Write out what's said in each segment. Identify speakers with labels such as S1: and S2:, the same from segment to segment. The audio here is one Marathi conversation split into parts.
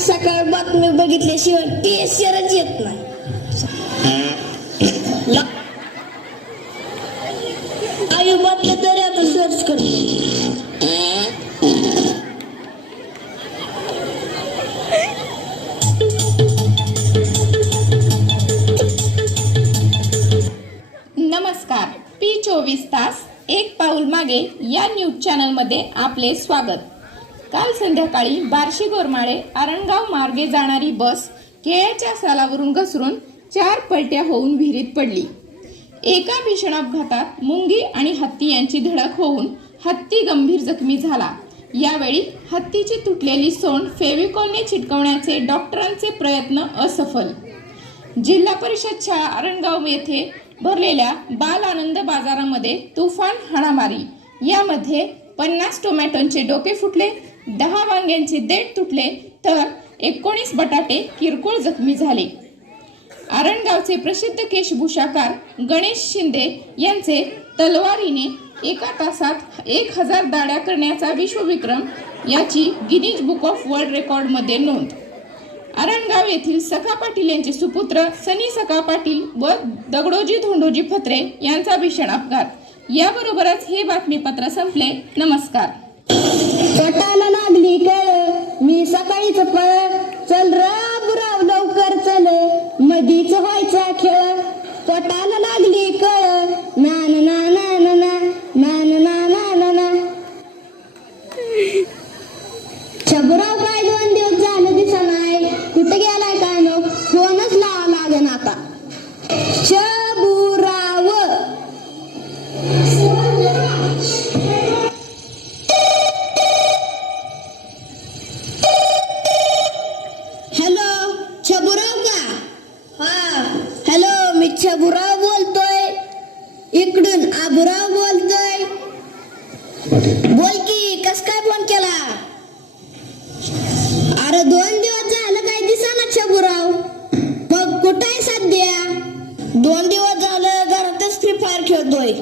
S1: सकाळ बातमी बघितल्याशिवाय टेशरच येत नाही. आई बातम्या तरी आता सर्च
S2: पी चोवीस तास एक पाऊल मागे या न्यूज चॅनलमध्ये आपले स्वागत. काल संध्याकाळी बार्शी गोरमाळे आरणगाव मार्गे जाणारी बस केळ्याच्या सालावरून घसरून चार पलट्या होऊन विहिरीत पडली. एका भीषण अपघातात मुंगी आणि हत्ती यांची धडक होऊन हत्ती गंभीर जखमी झाला. यावेळी हत्तीची तुटलेली सोंड फेविकॉलने चिटकवण्याचे डॉक्टरांचे प्रयत्न असफल. जिल्हा परिषद शाळा आरणगाव येथे भरलेल्या बाल आनंद बाजारामध्ये तुफान हाणामारी. यामध्ये पन्नास टोमॅटोंचे डोके फुटले. दहा वांग्यांचे देठ तुटले तर एकोणीस बटाटे किरकोळ जखमी झाले. आरणगावचे प्रसिद्ध केशभूषाकार गणेश शिंदे यांचे तलवारीने एका तासात एक हजार दाड्या करण्याचा विश्वविक्रम याची गिनीज बुक ऑफ वर्ल्ड रेकॉर्डमध्ये नोंद. आरणगाव येथील सखा पाटील यांचे सुपुत्र सनी सखा पाटील व दगडोजी धोंडोजी फत्रे यांचा भीषण अपघात. याबरोबरच हे बातमीपत्र संपले. नमस्कार.
S1: हाताला लागली कळ. मी सकाळीच पळ. चल राबराव लवकर चल. मधीच व्हायचा खेळ. पोटाला लागली मी छबुराव बोलतोय. इकडून आबुराव बोलतोय. बोल की कस काय फोन केला? अरे दोन दिवस झालं काय दिसा ना छबुराव मग कुठं आहे सध्या? दोन दिवस झालं घरातच फ्री फायर खेळतोय.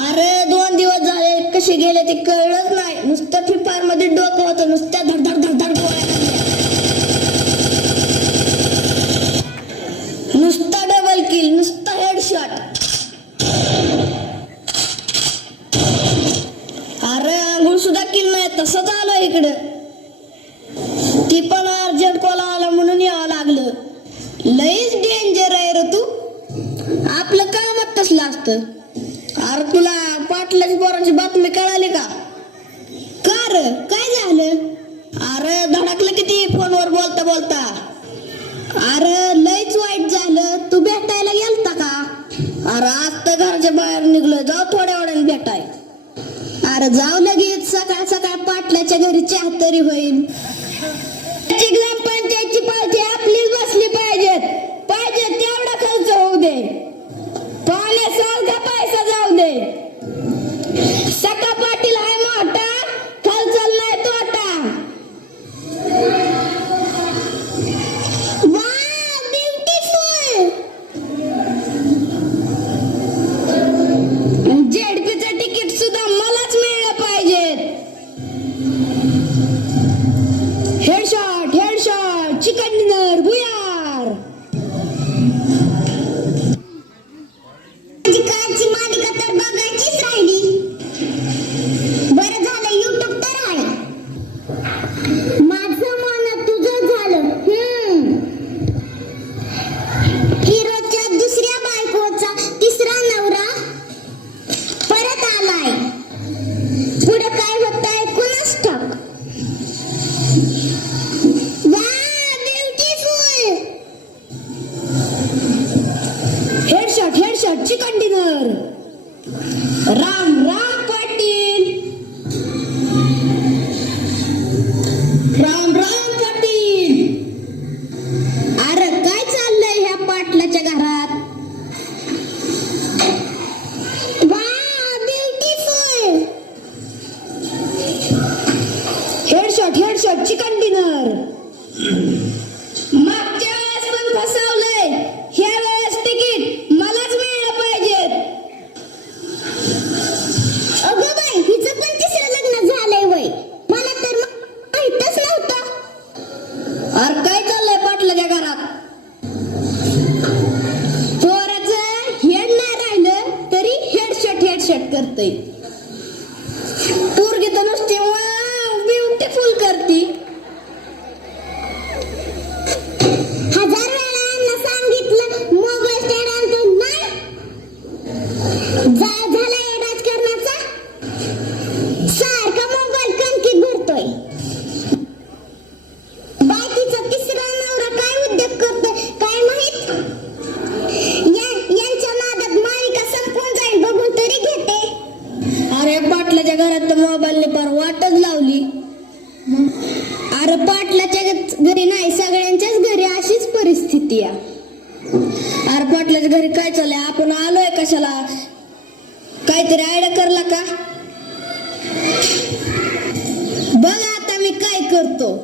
S1: अरे दोन दिवस झाले कसे गेले ते कळलंच नाही. नुसतं फ्री फायरमध्ये डोकं होतं नुसत्या पाटलाची पोरांची बातमी कळाली का? कर काय झालं? अरे धडकलं किती फोनवर बोलता बोलता. अरे लयच वाईट झालं. तू भेटायला गेलता का? अरे आज तर घरच्या बाहेर निघलोय. जाऊ थोड्या वेळाने भेटाय अरे जाऊ लगेच. सकाळ सकाळ पाटलाच्या घरी चहा तरी होईल. ग्रामपंचायतची tỉnh बघा आता मी काय करतो.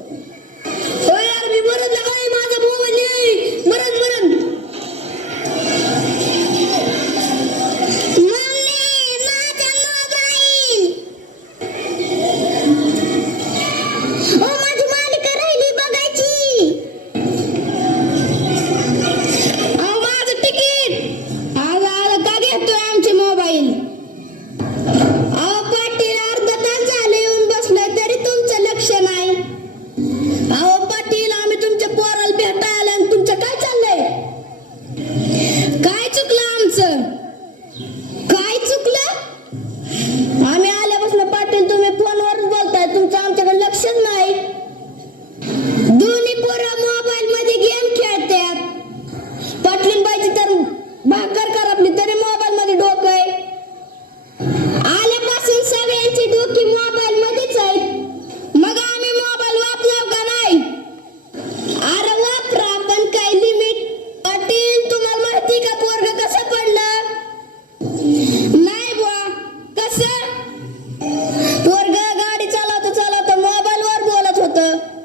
S1: Father